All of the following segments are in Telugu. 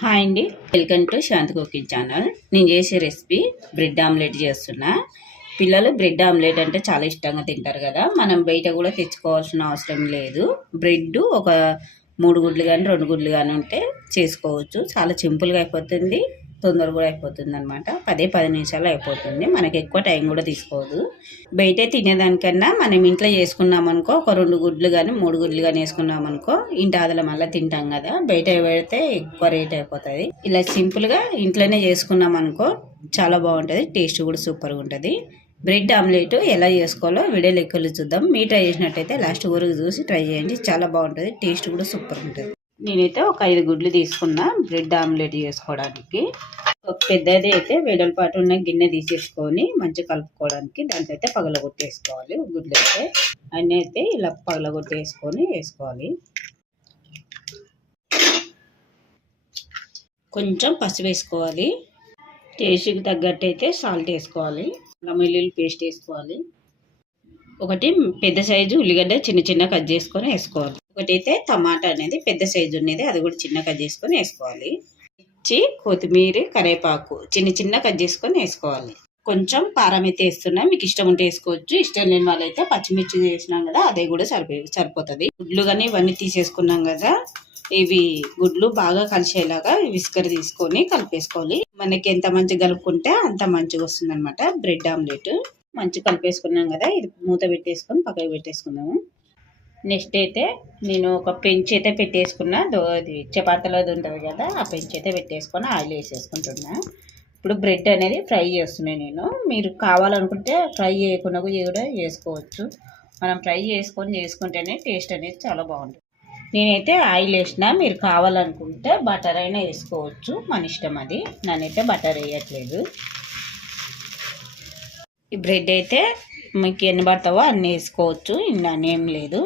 హాయ్ అండి. Welcome to Shanti cooking channel నేను చేసే రెసిపీ బ్రెడ్ ఆమ్లెట్ చేస్తున్నా. పిల్లలు బ్రెడ్ ఆమ్లెట్ అంటే చాలా ఇష్టంగా తింటారు కదా. మనం బయట కూడా తెచ్చుకోవాల్సిన అవసరం లేదు. బ్రెడ్ ఒక మూడు గుడ్లు కానీ రెండు గుడ్లు కానీ ఉంటే చేసుకోవచ్చు. చాలా సింపుల్గా అయిపోతుంది. తొందరగా కూడా అయిపోతుంది అనమాట పదే పది నిమిషాలు అయిపోతుంది. మనకి ఎక్కువ టైం కూడా తీసుకోదు. బయట తినేదానికన్నా మనం ఇంట్లో చేసుకున్నాం అనుకో ఒక రెండు గుడ్లు కానీ మూడు గుడ్లు కానీ వేసుకున్నాం అనుకో ఇంటి ఆదల మళ్ళీ తింటాం కదా. బయట పెడితే ఎక్కువ రేట్ అయిపోతుంది. ఇలా సింపుల్గా ఇంట్లోనే చేసుకున్నామనుకో చాలా బాగుంటుంది. టేస్ట్ కూడా సూపర్గా ఉంటుంది. బ్రెడ్ ఆమ్లెట్ ఎలా చేసుకోవాలో వీడియో లెక్కలు చూద్దాం. మీ ట్రై చేసినట్టయితే లాస్ట్ వరకు చూసి ట్రై చేయండి. చాలా బాగుంటుంది. టేస్ట్ కూడా సూపర్ ఉంటుంది. నేనైతే ఒక ఐదు గుడ్లు తీసుకున్నా బ్రెడ్ ఆమ్లెట్ చేసుకోవడానికి. ఒక పెద్దది అయితే వెడల్పాటు ఉన్న గిన్నె తీసేసుకొని మంచిగా కలుపుకోవడానికి దాంట్లో అయితే పగలగొట్టేసుకోవాలి గుడ్లు అయితే. అన్నీ అయితే ఇలా పగలగొట్టేసుకొని వేసుకోవాలి. కొంచెం పసుపు వేసుకోవాలి. టేస్ట్కి తగ్గట్టు అయితే సాల్ట్ వేసుకోవాలి. అల్లం వెల్లుల్లి పేస్ట్ వేసుకోవాలి. ఒకటి పెద్ద సైజు ఉల్లిగడ్డ చిన్న చిన్న కట్ చేసుకొని వేసుకోవాలి. ఒకటి అయితే టమాటా అనేది పెద్ద సైజు ఉన్నది అది కూడా చిన్న కట్ చేసుకొని వేసుకోవాలి. ఇచ్చి కొత్తిమీర కరివేపాకు చిన్న చిన్న కట్ చేసుకొని వేసుకోవాలి. కొంచెం కారం అయితే వేస్తున్నా మీకు ఇష్టం ఉంటే వేసుకోవచ్చు. ఇష్టం లేని వాళ్ళైతే పచ్చిమిర్చి వేసినాం కదా అదే కూడా సరిపోయి సరిపోతుంది. గుడ్లు కానీ ఇవన్నీ తీసేసుకున్నాం కదా ఇవి గుడ్లు బాగా కలిసేలాగా విస్కర్ తీసుకొని కలిపేసుకోవాలి. మనకి ఎంత మంచిగా కలుపుకుంటే అంత మంచిగా వస్తుంది అనమాట బ్రెడ్ ఆమ్లెట్. మంచిగా కలిపేసుకున్నాం కదా ఇది మూత పెట్టేసుకొని పక్కకు పెట్టేసుకుందాము. నెక్స్ట్ అయితే నేను ఒక పెంచి అయితే పెట్టేసుకున్నా. దో అది చపాతీలోది ఉంటుంది కదా ఆ పెంచి అయితే పెట్టేసుకొని ఆయిల్ వేసేసుకుంటున్నా. ఇప్పుడు బ్రెడ్ అనేది ఫ్రై చేస్తున్నాను నేను. మీరు కావాలనుకుంటే ఫ్రై చేయకుండా కూడా చేసుకోవచ్చు. మనం ఫ్రై చేసుకొని చేసుకుంటేనే టేస్ట్ అనేది చాలా బాగుంటుంది. నేనైతే ఆయిల్ వేసిన మీరు కావాలనుకుంటే బటర్ అయినా వేసుకోవచ్చు. మన ఇష్టం అది. నేనైతే బటర్ వేయట్లేదు. ఈ బ్రెడ్ అయితే మీకు ఎన్ని పడతావో అన్నీ వేసుకోవచ్చు. ఇన్ని ఏం లేదు.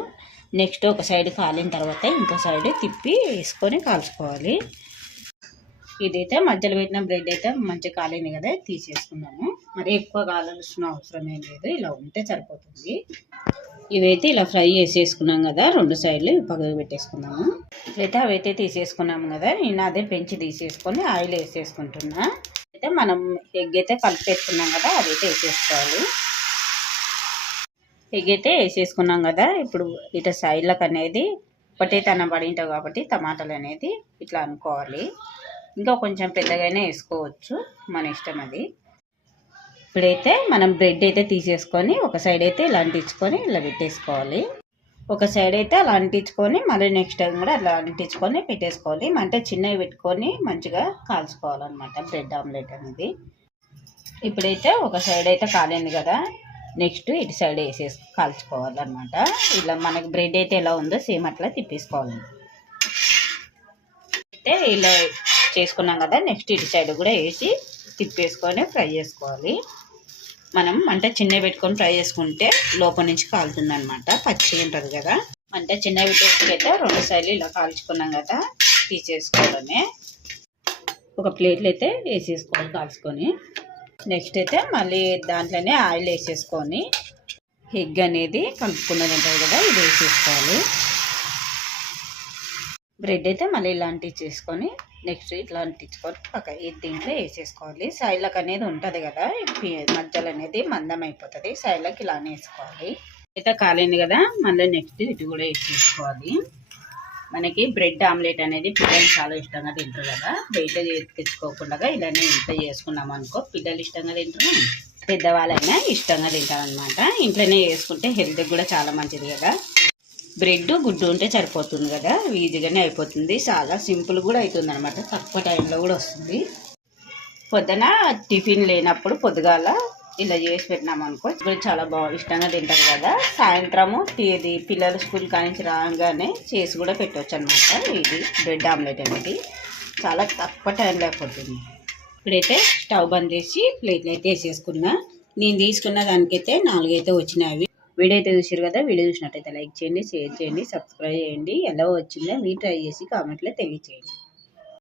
నెక్స్ట్ ఒక సైడ్ కాలిన తర్వాత ఇంకో సైడ్ తిప్పి వేసుకొని కాల్చుకోవాలి. ఇదైతే మధ్యలో పెట్టిన బ్రెడ్ అయితే మంచిగా కాలింది కదా తీసేసుకున్నాము మరి ఎక్కువ కాలాల్సిన అవసరం ఏం లేదు ఇలా ఉంటే సరిపోతుంది. ఇవైతే ఇలా ఫ్రై చేసేసుకున్నాం కదా రెండు సైడ్లు పక్కకు పెట్టేసుకున్నాము ఇట్లయితే అవైతే తీసేసుకున్నాము కదా నేను అదే పెంచి తీసేసుకొని ఆయిల్ వేసేసుకుంటున్నా. అయితే మనం ఎగ్ అయితే కలిపేసుకున్నాం కదా అదైతే వేసేసుకోవాలి. ఎగ్ అయితే వేసేసుకున్నాం కదా ఇప్పుడు ఇట్లా సైడ్లకు అనేది ఒకటే తన పడింటావు కాబట్టి టమాటాలు అనేది ఇట్లా అనుకోవాలి. ఇంకా కొంచెం పెద్దగానే వేసుకోవచ్చు మన ఇష్టం అది. ఇప్పుడైతే మనం బ్రెడ్ అయితే తీసేసుకొని ఒక సైడ్ అయితే ఇలా అంటించుకొని ఇలా పెట్టేసుకోవాలి. ఒక సైడ్ అయితే అలా అంటించుకొని మళ్ళీ నెక్స్ట్ టైం కూడా అలా అంటించుకొని పెట్టేసుకోవాలి. అంటే చిన్నవి పెట్టుకొని మంచిగా కాల్చుకోవాలన్నమాట బ్రెడ్ ఆమ్లెట్ అనేది. ఇప్పుడైతే ఒక సైడ్ అయితే కాలింది కదా నెక్స్ట్ ఇటు సైడ్ వేసేసి కాల్చుకోవాలన్నమాట. ఇలా మనకి బ్రెడ్ అయితే ఎలా ఉందో సేమ్ అట్లా తిప్పేసుకోవాలి. అయితే ఇలా చేసుకున్నాం కదా నెక్స్ట్ ఇటు సైడ్ కూడా వేసి తిప్పేసుకొని ఫ్రై చేసుకోవాలి. మనం మంట చిన్న పెట్టుకొని ఫ్రై చేసుకుంటే లోపల నుంచి కాలుతుంది అనమాట పచ్చి ఉంటుంది కదా. మంట చిన్న పెట్టేసుకైతే రెండు సైడ్లు ఇలా కాల్చుకున్నాం కదా తీసేసుకోవడమే. ఒక ప్లేట్లు అయితే వేసేసుకోవాలి కాల్చుకొని. నెక్స్ట్ అయితే మళ్ళీ దాంట్లోనే ఆయిల్ వేసేసుకొని ఎగ్ అనేది కలుపుకున్నది ఉంటుంది కదా ఇది వేసేసుకోవాలి. బ్రెడ్ అయితే మళ్ళీ ఇలాంటివి చేసుకొని నెక్స్ట్ ఇట్లాంటిచ్చుకొని అంటించుకొని పక్క దీంట్లో వేసేసుకోవాలి. సైడ్లకు అనేది ఉంటుంది కదా మధ్యలో అనేది మందం అయిపోతుంది. సైడ్లకు ఇలానే వేసుకోవాలి. అయితే కాలేదు కదా మళ్ళీ నెక్స్ట్ ఇటు కూడా వేసేసుకోవాలి. మనకి బ్రెడ్ ఆమ్లెట్ అనేది పిల్లలు చాలా ఇష్టంగా తింటారు కదా. బయట తెచ్చుకోకుండా ఇలానే ఇంట్లో చేసుకున్నాం అనుకో పిల్లలు ఇష్టంగా తింటారు? పెద్దవాళ్ళైనా ఇష్టంగా తింటారు అనమాట ఇంట్లోనే చేసుకుంటే హెల్త్కి కూడా చాలా మంచిది కదా. బ్రెడ్ గుడ్డు ఉంటే సరిపోతుంది కదా. ఈజీగానే అయిపోతుంది. చాలా సింపుల్ కూడా అవుతుంది అనమాట తక్కువ టైంలో కూడా వస్తుంది. పొద్దున టిఫిన్ లేనప్పుడు పొద్దుగాల ఇలా చేసి పెట్టినాం అనుకో. ఇప్పుడు చాలా బాగా ఇష్టంగా తింటారు కదా. సాయంత్రము ఇది పిల్లలు స్కూల్ కానించి రాగానే చేసి కూడా పెట్టవచ్చు అనమాట ఇది బ్రెడ్ ఆమ్లెట్ అనేది. చాలా తక్కువ టైం లేకపోతుంది. ఇప్పుడైతే స్టవ్ బంద్ చేసి ప్లేట్లు అయితే వేసేసుకున్నా. నేను తీసుకున్న దానికైతే నాలుగైతే వచ్చినాయి. వీడియో అయితే చూసారు కదా వీడియో చూసినట్టయితే లైక్ చేయండి షేర్ చేయండి సబ్స్క్రైబ్ చేయండి. ఎలా వచ్చిందో మీరు ట్రై చేసి కామెంట్లో తెలియచేయండి.